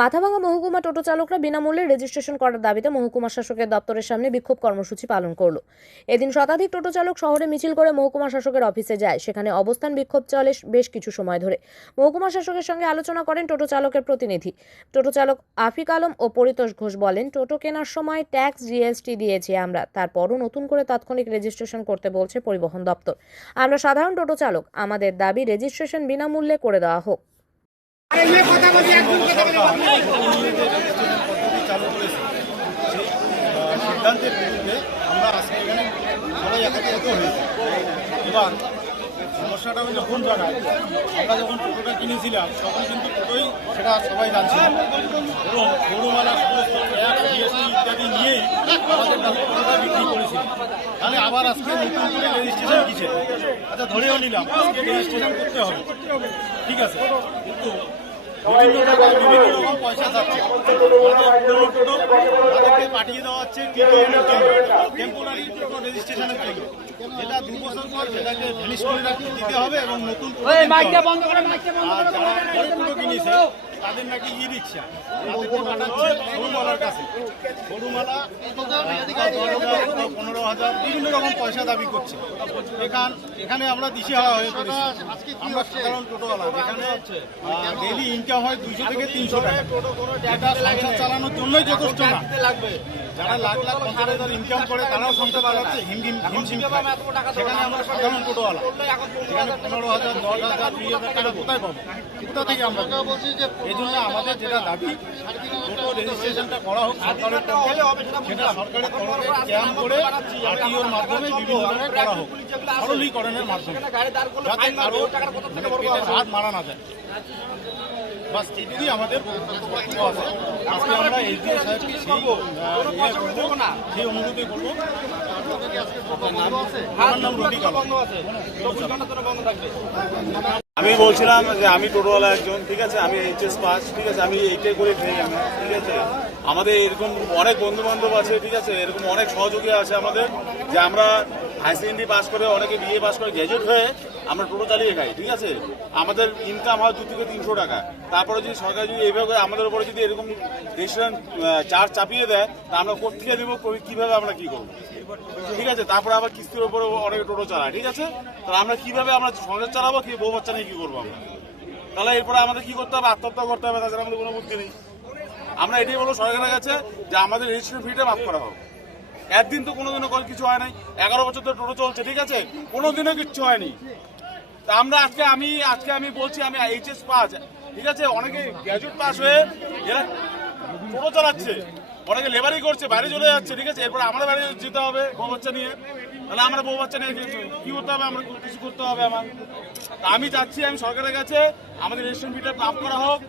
মাথাভাঙা মহকুমা টোটো চালকরা বিনামূল্যে রেজিস্ট্রেশন করার দাবিতে মহকুমা শাসকের দপ্তরের সামনে বিক্ষোভ কর্মসূচি পালন করল। এদিন শতাধিক টোটো চালক শহরে মিছিল করে মহকুমা শাসকের অফিসে যায়। সেখানে অবস্থান বিক্ষোভ চলে বেশ কিছু সময় ধরে। মহকুমা শাসকের সঙ্গে আলোচনা করেন টোটো চালকের প্রতিনিধি। টোটো চালক আফিক আলম ও পরিতোষ ঘোষ বলেন, টোটো কেনার সময় ট্যাক্স জিএসটি দিয়েছি আমরা, তারপরও নতুন করে তাৎক্ষণিক রেজিস্ট্রেশন করতে বলছে পরিবহন দপ্তর। আমরা সাধারণ টোটো চালক, আমাদের দাবি রেজিস্ট্রেশন বিনামূল্যে করে দেওয়া হোক। সিদ্ধান্তের বিরুদ্ধে আমরা আজকে এখানে সবাই একত্রিত হয়েছি। এবার সমস্যাটা হলো কোন জায়গায়, আমরা যখন টোটোটা কিনেছিলাম তখন কিন্তু টোটোই সেটা সবাই জানছিলাম এবং গরুমালা সমস্ত জিএসটি ইত্যাদি নিয়েই আমাদের টোটোটা বিক্রি করেছিল। তাহলে আবার আজকে নতুন করে রেজিস্ট্রেশন কিসের? আচ্ছা, ধরেও নিলাম আজকে রেজিস্ট্রেশন করতে হবে, ঠিক আছে, কিন্তু বিভিন্ন জায়গায় বিভিন্ন রকম পয়সা যাচ্ছে। তাদেরকে পাঠিয়ে দেওয়া হচ্ছে টেম্পোরারি টোটো রেজিস্ট্রেশনের জন্য, যেটা 2 বছর পর সেটাকে ভ্যানিশ করে দিতে হবে এবং নতুন আর যারা পরে টোটো কিনেছে তাদের নাকি ই রিক্সা তাদেরকে পাঠাচ্ছে গরুমালার কাছে। গরুমালা 15,000 বিভিন্ন রকম পয়সা দাবি করছে। এখানে আমরা দিশেহারা হয়ে পড়েছি। আমরা সাধারণ টোটোওয়ালা, যেখানে ডেইলি ইনকাম হয় 200 থেকে 300 টাকা, এটা সংসার চালানোর জন্যই যথেষ্ট না। যারা লাখ লাখ 50,000 ইনকাম করে তারাও সংসার চালাচ্ছে হিমশিম। সেখানে আমরা সাধারণ টোটোওয়ালা, সেখানে 15,000, 10,000, 20,000 টাকা কোথায় পাবো? কোথা থেকে আমরা বলছি যে এই জন্য আমাদের যেটা দাবি, টোটো রেজিস্ট্রেশনটা করা হোক সরকারের তরফে, সেটা সরকারের তরফে ক্যাম্প করে আরটিওর মাধ্যমে বিভিন্ন জায়গায় করা হোক, সরলীকরণের মাধ্যমে, যাতে কারো পেটের হাত মারা না যায়। বাস এটুকুই আমাদের বক্তব্য আছে। আজকে আমরা এসডিও সাহেবকে সেই অনুরোধই করবো। আমার নাম রফিক আলম। আমি বলছিলাম যে আমি টোটোওয়ালা একজন, ঠিক আছে, আমি এইচএস পাস, ঠিক আছে, আমি এইটাই করে ফেলি আমি, ঠিক আছে। আমাদের এরকম অনেক বন্ধু বান্ধব আছে, ঠিক আছে, এরকম অনেক সহযোগী আছে আমাদের, যে আমরা হাই সেকেন্ডারি পাস করে, অনেকে বিএ পাস করে, গ্র্যাজুয়েট হয়ে আমরা টোটো চালিয়ে খাই, ঠিক আছে। আমাদের ইনকাম হয় 2 থেকে 300 টাকা। তারপরে যদি সরকার যদি এইভাবে আমাদের উপরে যদি এরকম রেজিস্ট্রেশন চার্জ চাপিয়ে দেয়, তা আমরা কোথেকে দেবো, কীভাবে আমরা কী করবো, ঠিক আছে। তারপরে আবার কিস্তির উপরে অনেকে টোটো চালায়, ঠিক আছে। তাহলে আমরা কীভাবে আমরা সংসার চালাবো, কি বউ বাচ্চা নিয়ে কী করবো আমরা? তাহলে এরপরে আমাদের কী করতে হবে? আত্মহত্যা করতে হবে, তাছাড়া আমাদের কোনো বুদ্ধি নেই। আমরা এটাই বলবো সরকারের কাছে যে আমাদের রেজিস্ট্রেশন ফিটা মাফ করা হোক। একদিন তো কোনোদিনও কিছু হয় নাই, 11 বছর ধরে টোটো চলছে, ঠিক আছে, কোনোদিনও কিচ্ছু হয়নি। তা আমরা আজকে আমি বলছি আমি এইচএস পাস, ঠিক আছে, অনেকে গ্র্যাজুয়েট পাস হয়ে এরা টোটো চালাচ্ছে, অনেকে লেবারি করছে, বাইরে চলে যাচ্ছে, ঠিক আছে। এরপরে আমরা বাইরে যেতে হবে বউ বাচ্চা নিয়ে, তাহলে আমরা বউ বাচ্চা নিয়ে কি করতে হবে? আমরা কিছু করতে হবে আমার। আমি চাচ্ছি আমি সরকারের কাছে আমাদের রেজিস্ট্রেশন ফিটা মাফ করা হোক,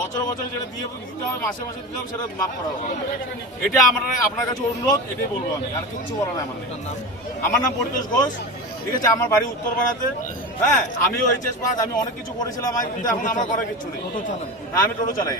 বছর বছর যেটা দিতে হবে, মাসে মাসে দিতে হবে, সেটা মাফ করা হোক। এটা আপনার কাছে অনুরোধ, এটাই বলবো আমি, আর কিচ্ছু বলা নাই আমাদের। আমার নাম পরিতোষ ঘোষ, ঠিক আছে, আমার বাড়ি উত্তরপাড়াতে। হ্যাঁ, আমিও এইচএস পাস, আমি অনেক কিছু করেছিলাম, কিন্তু এখন আমার করার কিচ্ছু নেই। হ্যাঁ, আমি টোটো চালাই।